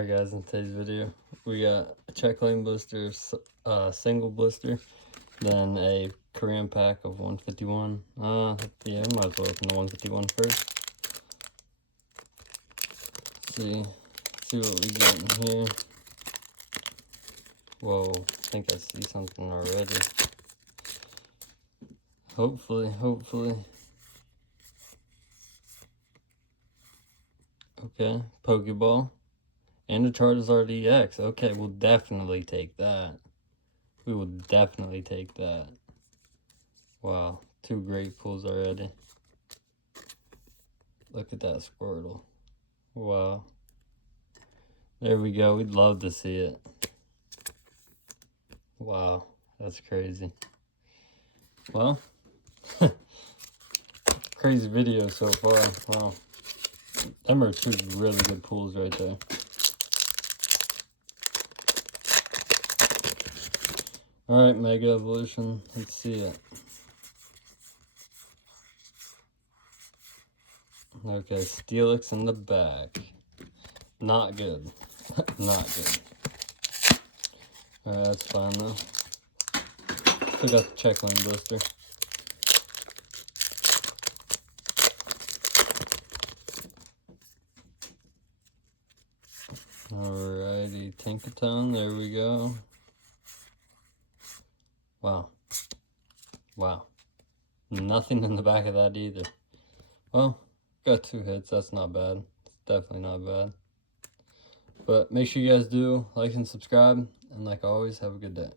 Alright guys, in today's video we got a check lane blister, single blister, then a Korean pack of 151. Yeah, we might as well open the 151 first. See what we get in here. Whoa, I think I see something already. Hopefully. Okay, Pokeball. And a Charizard EX. Okay, we'll definitely take that. We will definitely take that. Wow, 2 great pulls already. Look at that Squirtle. Wow. There we go. We'd love to see it. Wow, that's crazy. Well, crazy video so far. Wow. Them are 2 really good pulls right there. Alright, Mega Evolution. Let's see it. Okay, Steelix in the back. Not good. Not good. Alright, that's fine though. Still got the check lane blister. Alrighty, Tinkaton, there we go. Wow. Nothing in the back of that either. Well, got 2 hits, that's not bad. It's definitely not bad. But make sure you guys do like and subscribe, and like always, have a good day.